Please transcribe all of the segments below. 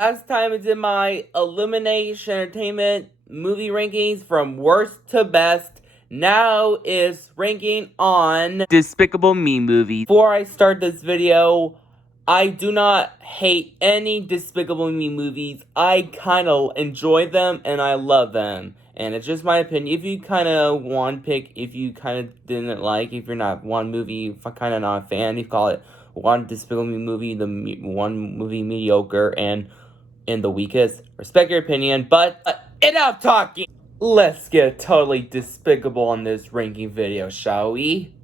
Last time I did my Illumination Entertainment movie rankings from worst to best. Now is ranking on Despicable Me movie. Before I start this video, I do not hate any Despicable Me movies. I kind of enjoy them and I love them. And it's just my opinion. If you kind of want to pick, if you kind of didn't like, if you're not one movie, if I'm kind of not a fan, you call it one Despicable Me movie, the one movie mediocre, and in the Weekist. Respect your opinion, but enough talking! Let's get totally despicable on this ranking video, shall we?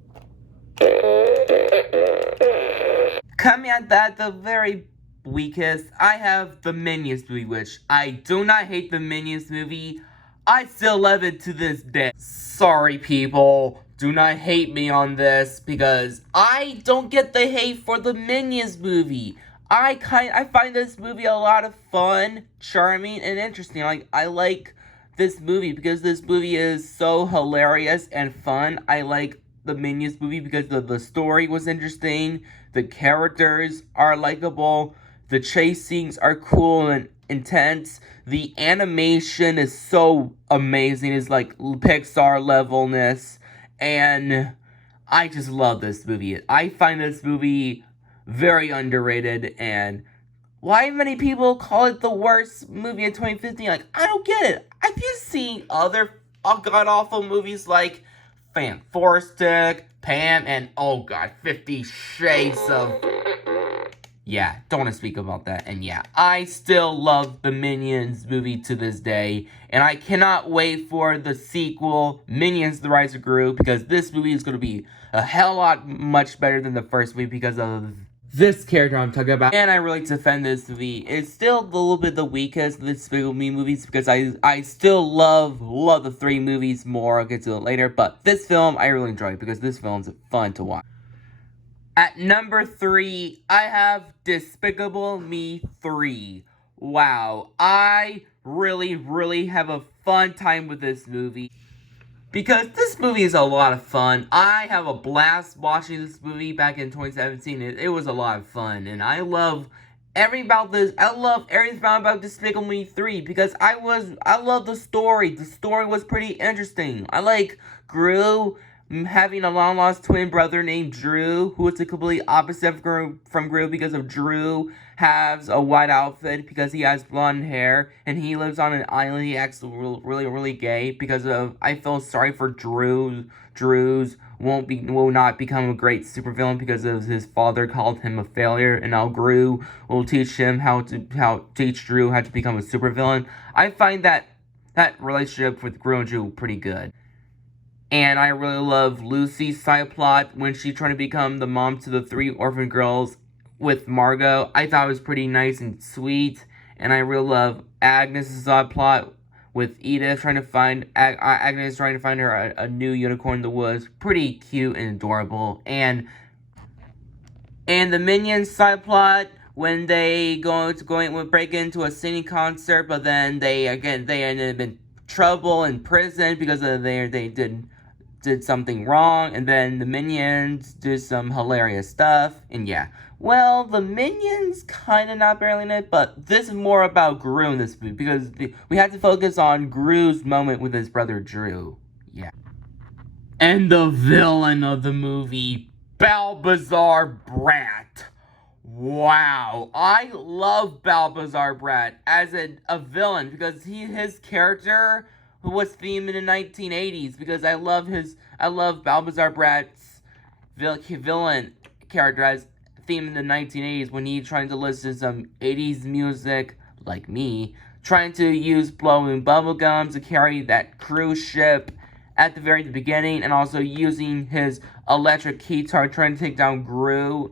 Coming at that, the very Weakist, I have the Minions movie, which I do not hate the Minions movie. I still love it to this day. Sorry, people. Do not hate me on this, because I don't get the hate for the Minions movie. I find this movie a lot of fun, charming, and interesting. I like this movie because this movie is so hilarious and fun. I like the Minions movie because the story was interesting, the characters are likable, the chase scenes are cool and intense, the animation is so amazing, it's like Pixar levelness, and I just love this movie. I find this movie very underrated, and why many people call it the worst movie in 2015, like, I don't get it. I've just seen other god-awful movies like Fantastic, Pam, and, oh god, 50 Shades of... Yeah, don't want to speak about that. And yeah, I still love the Minions movie to this day. And I cannot wait for the sequel, Minions: The Rise of Gru, because this movie is going to be a hell lot much better than the first movie because of this character I'm talking about. And I really defend this movie. It's still a little bit the weakest of the Despicable Me movies because I still love the three movies more. I'll get to it later. But this film, I really enjoy because this film's fun to watch. At number 3, I have Despicable Me 3. Wow, I really have a fun time with this movie. Because this movie is a lot of fun. I have a blast watching this movie back in 2017. It was a lot of fun. And I love everything about this. I love everything about Despicable Me 3 because I love the story. The story was pretty interesting. I like Gru having a long-lost twin brother named Drew, who is the complete opposite from Gru because of Drew has a white outfit because he has blonde hair, and he lives on an island. He acts really gay because of, I feel sorry for Drew's will not become a great supervillain because of his father called him a failure, and now Gru will teach him teach Drew how to become a supervillain. I find that relationship with Gru and Drew pretty good. And I really love Lucy's side plot when she's trying to become the mom to the 3 orphan girls with Margot. I thought it was pretty nice and sweet. And I really love Agnes' side plot with Edith trying to find Agnes trying to find her a new unicorn in the woods. Pretty cute and adorable. And the Minions side plot when they break into a singing concert, but then they ended up in trouble in prison because of they did something wrong, and then the Minions did some hilarious stuff, and yeah. Well, the Minions kind of not barely in it, but this is more about Gru in this movie, because we had to focus on Gru's moment with his brother Drew. Yeah. And the villain of the movie, Balbazar Brat. Wow, I love Balbazar Brat as a villain because his character was themed in the 1980s because I love Balbazar Brat's villain character as themed in the 1980s when he's trying to listen to some 80s music like me, trying to use blowing bubble gum to carry that cruise ship at the very beginning, and also using his electric guitar trying to take down Gru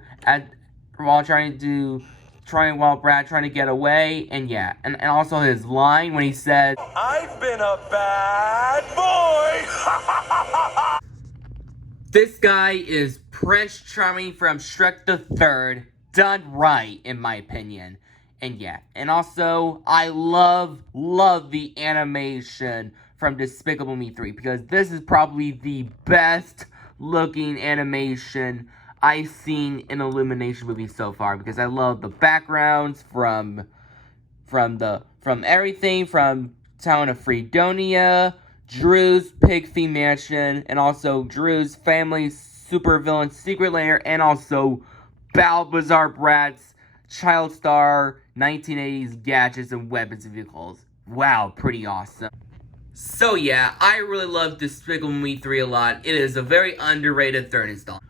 while Brad trying to get away, and yeah, and also his line when he said, "I've been a bad boy." This guy is Prince Charming from Shrek the Third, done right, in my opinion. And yeah, and also, I love the animation from Despicable Me 3, because this is probably the best looking animation I've seen in Illumination movies so far, because I love the backgrounds from from everything from Town of Fredonia, Drew's Pigfy Mansion, and also Drew's family supervillain secret lair, and also Balbazar Brat's Child Star 1980s gadgets and weapons and vehicles. Wow, pretty awesome. So yeah, I really love Despicable Me 3 a lot. It is a very underrated third installment.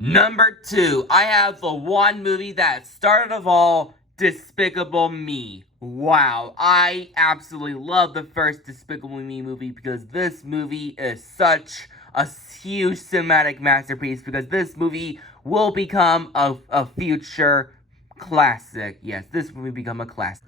Number 2, I have the one movie that started of all, Despicable Me. Wow, I absolutely love the first Despicable Me movie because this movie is such a huge cinematic masterpiece because this movie will become a future classic. Yes, this movie become a classic.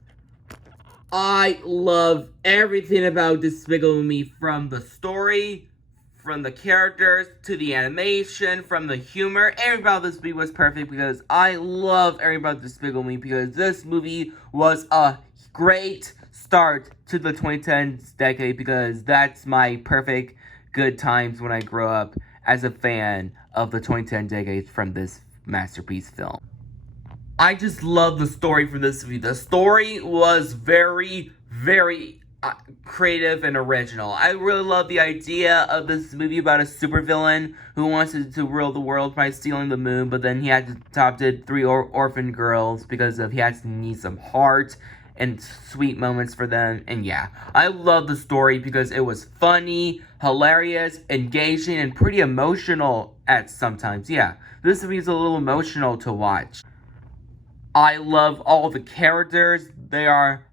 I love everything about Despicable Me, from the story, from the characters, to the animation, from the humor. Everything about this movie was perfect because I love everything about Despicable Me because this movie was a great start to the 2010s decade because that's my perfect good times when I grow up as a fan of the 2010 decade from this masterpiece film. I just love the story for this movie. The story was very, very creative and original. I really love the idea of this movie about a supervillain who wants to rule the world by stealing the moon, but then he had to adopted 3 orphan girls because he had to need some heart and sweet moments for them. And yeah, I love the story because it was funny, hilarious, engaging, and pretty emotional at sometimes. Yeah, this movie is a little emotional to watch. I love all the characters. They are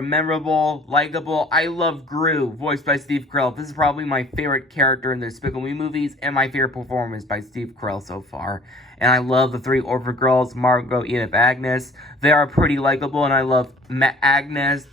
memorable, likable. I love Gru, voiced by Steve Carell. This is probably my favorite character in the Despicable Me movies, and my favorite performance by Steve Carell so far. And I love the 3 orphan girls, Margot, Edith, Agnes. They are pretty likable, and I love Agnes.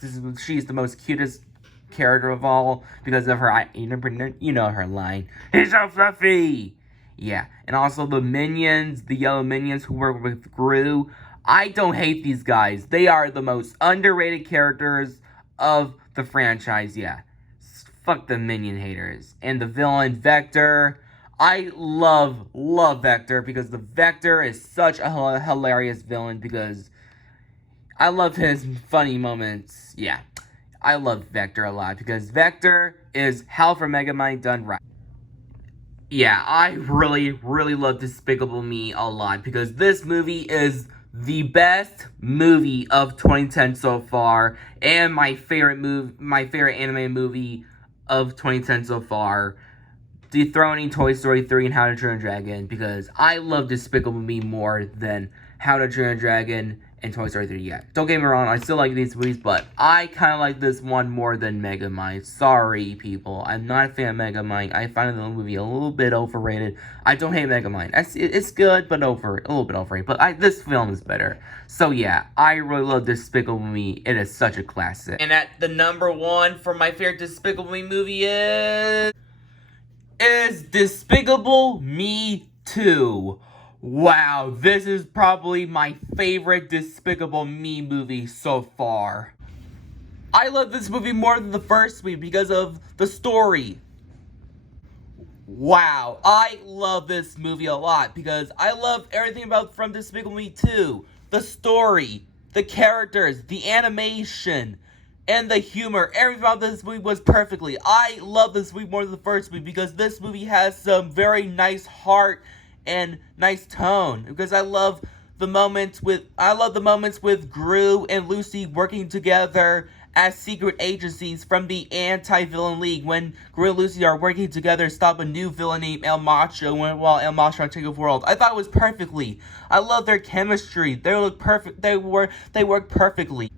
She's the most cutest character of all because of her, you know her line. He's so fluffy! Yeah, and also the minions, the yellow minions who work with Gru. I don't hate these guys. They are the most underrated characters of the franchise, yeah. Fuck the minion haters. And the villain, Vector. I love Vector because the Vector is such a hilarious villain because I love his funny moments. Yeah, I love Vector a lot because Vector is Hal from Megamind done right. Yeah, I really love Despicable Me a lot because this movie is the best movie of 2010 so far, and my favorite anime movie of 2010 so far, dethroning Toy Story 3 and How to Train Your Dragon, because I love Despicable Me more than How to Train Your Dragon and Toy Story 3. Yeah, don't get me wrong, I still like these movies, but I kind of like this one more than Megamind. Sorry, people, I'm not a fan of Megamind. I find the movie a little bit overrated. I don't hate Megamind. It's good, but a little bit overrated. But this film is better. So yeah, I really love Despicable Me. It is such a classic. And at the number 1 for my favorite Despicable Me movie is Despicable Me 2. Wow, this is probably my favorite Despicable Me movie so far. I love this movie more than the first movie because of the story. Wow, I love this movie a lot because I love everything from Despicable Me 2. The story, the characters, the animation, and the humor. Everything about this movie was perfectly. I love this movie more than the first movie because this movie has some very nice heart and nice tone, because I love the moments with Gru and Lucy working together as secret agencies from the anti-villain league, when Gru and Lucy are working together to stop a new villain named El Macho while El Macho trying to take over the world. I thought it was perfectly. I love their chemistry. They look perfect. They work perfectly.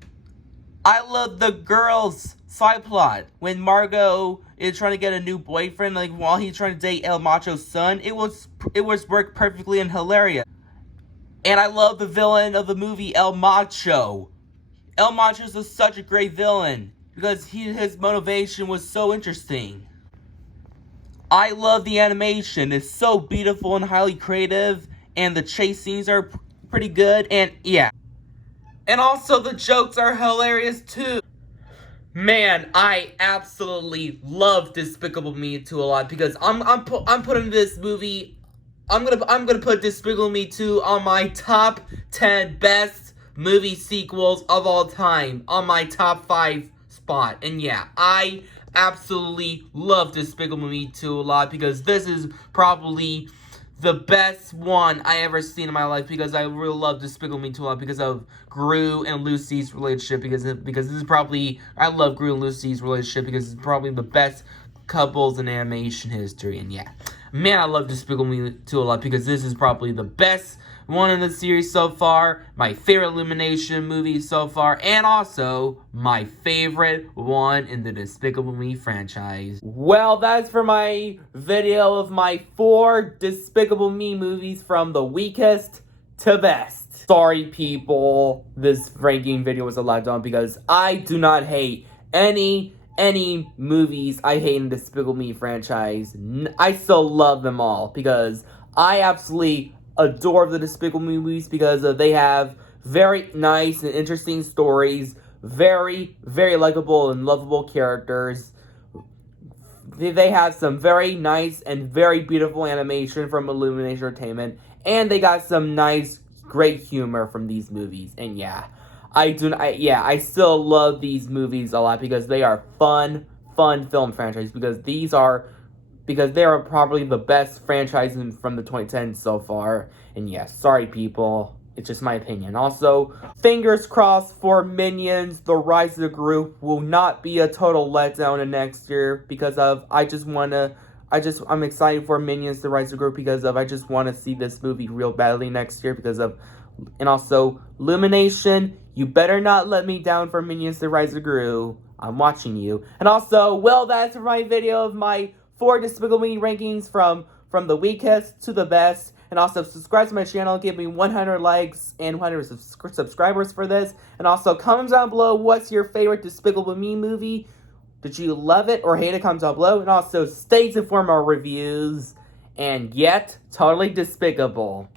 I love the girls' side plot when Margot is trying to get a new boyfriend, like while he's trying to date El Macho's son. It was worked perfectly and hilarious. And I love the villain of the movie, El Macho. El Macho is such a great villain because his motivation was so interesting. I love the animation. It's so beautiful and highly creative, and the chase scenes are pretty good, and yeah. And also the jokes are hilarious too. Man, I absolutely love Despicable Me 2 a lot because I'm putting this movie. I'm gonna put Despicable Me 2 on my top 10 best movie sequels of all time on my top 5 spot. And yeah, I absolutely love Despicable Me 2 a lot because this is probably the best one I ever seen in my life because I really love Despicable Me 2 a lot because of Gru and Lucy's relationship because this is probably, I love Gru and Lucy's relationship because it's probably the best couples in animation history. And yeah, man, I love Despicable Me 2 a lot because this is probably the best one in the series so far, my favorite Illumination movie so far, and also my favorite one in the Despicable Me franchise. Well, that's for my video of my 4 Despicable Me movies from the weakest to best. Sorry people, this ranking video was a lot done because I do not hate any movies I hate in the Despicable Me franchise. I still love them all because I absolutely adore the Despicable Me movies because they have very nice and interesting stories, very likable and lovable characters. They have some very nice and very beautiful animation from Illumination Entertainment, and they got some nice, great humor from these movies. And yeah, I still love these movies a lot because they are fun film franchise because they are probably the best franchises from the 2010s so far. And yeah, sorry people, it's just my opinion. Also, fingers crossed for Minions, the Rise of the Group will not be a total letdown in next year because of, I'm excited for Minions, the Rise of the Group because of, I just want to see this movie real badly next year because of, and also, Illumination, you better not let me down for Minions, the Rise of Gru. I'm watching you. And also, well, that's my video of my 4 Despicable Me rankings from the weakest to the best. And also, subscribe to my channel, give me 100 likes and 100 subscribers for this. And also, comment down below what's your favorite Despicable Me movie. Did you love it or hate it? Comment down below. And also, stay tuned for more reviews. And yet, totally despicable.